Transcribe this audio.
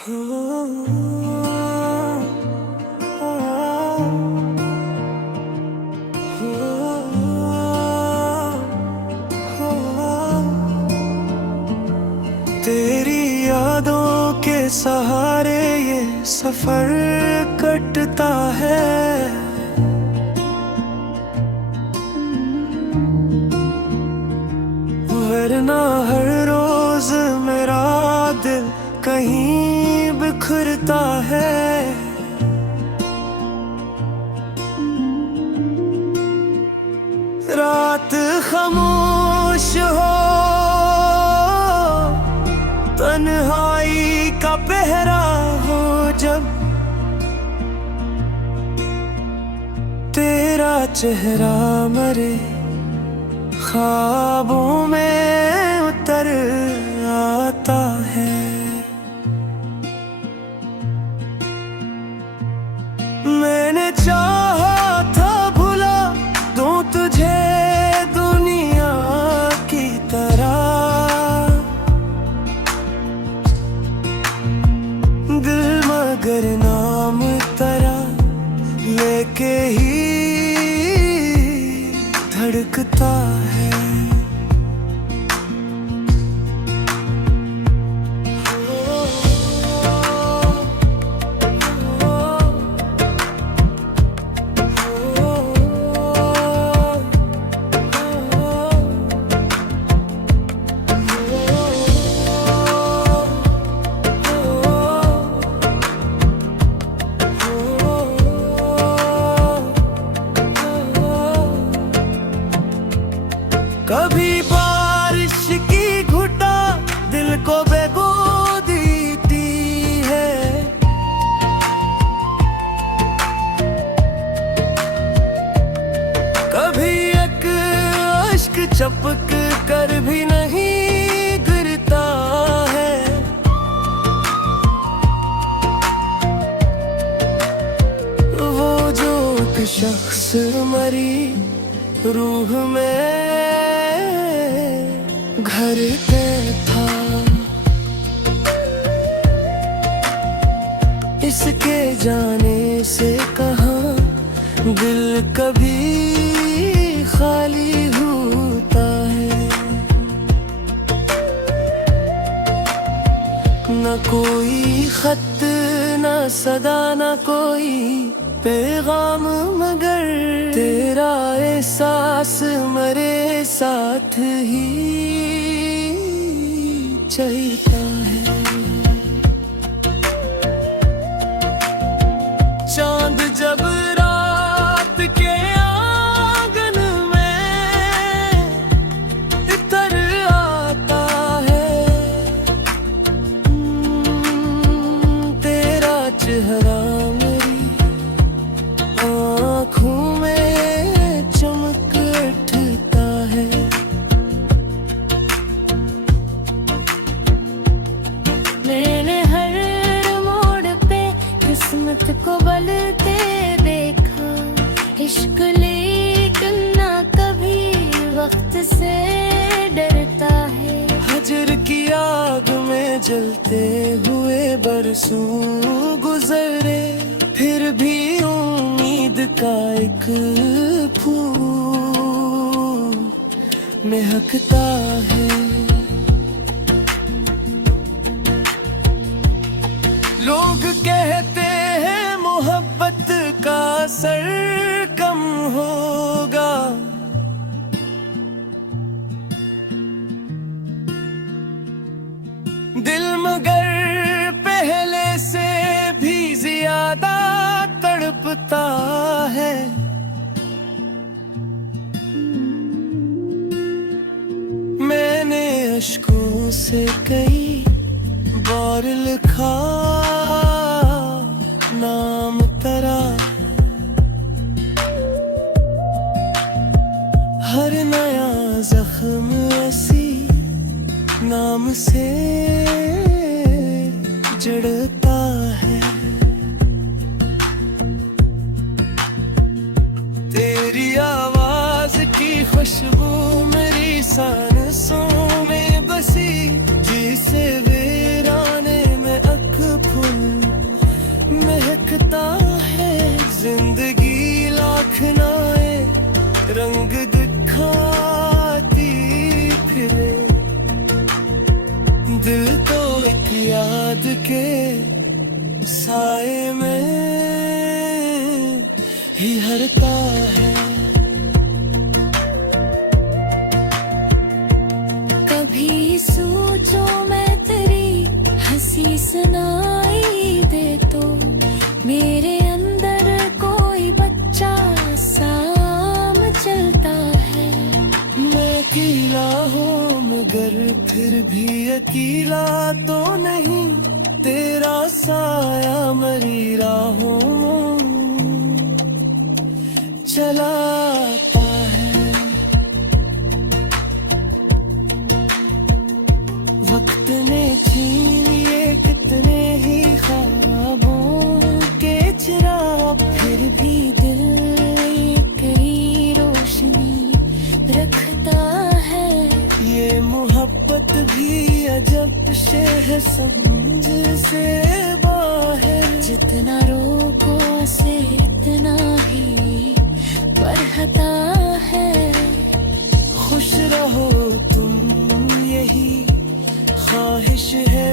तेरी यादों के सहारे ये सफर कटता है। वरना हर रोज मेरा दिल कहीं बिखरता है। रात खामोश हो, तन्हाई का पहरा हो, जब तेरा चेहरा मरे ख्वाबों में उतर आता है। मैंने चाहा था भुला दूं तुझे दुनिया की तरह, दिल मगर नाम तेरा लेके ही धड़कता है। कभी बारिश की घुटा दिल को भिगो देती है। कभी एक अश्क चपक कर भी नहीं गिरता है। वो जो एक शख्स मरी रूह में घर पे था, इसके जाने से कहाँ दिल कभी खाली होता है। न कोई खत न सदा न कोई पैगाम, मगर तेरा एहसास मेरे साथ ही चलता है। चांद जब रात के आंगन में इतर आता है, तेरा चेहरा मेरी आँखों में चमक उठता है। मैंने हर मोड़ पे किस्मत को बदलते देखा, इश्क लेकिन ना कभी वक्त से डरता है। हजर की आग में जलते हुए बरसों गुजरे, फिर भी उम्मीद का एक फूल महकता है। लोग कहते हैं मोहब्बत का असर कम होगा, दिल मगर पहले से भी ज्यादा तड़पता है। मैंने अश्कों से कई बार लिखा नाम तेरा, हर नया जख्म ऐसी नाम से जड़ता है। तेरी आवाज की खुशबू मेरी सांसों में बसी, जिसे वीराने में अक जिंदगी लाख नाए रंग दिखाती फिरे, दिल तो एक याद के साए में ही हरता है। कभी सोचो मैं तेरी हंसी सुनाई दे तो मेरे अंदर कोई बच्चा साम चलता है। मैं अकेला हूँ मगर फिर भी अकेला तो नहीं, तेरा साया मरी राहों चलाता है। वक्त ने छीन लिए कितने ही ख्वाबों के चिराग, फिर भी दिल कई रोशनी रखता है। ये मोहब्बत भी अजब से है समझ से बाहर, जितना रोको से इतना ही बढ़ता है। खुश रहो तुम यही ख्वाहिश है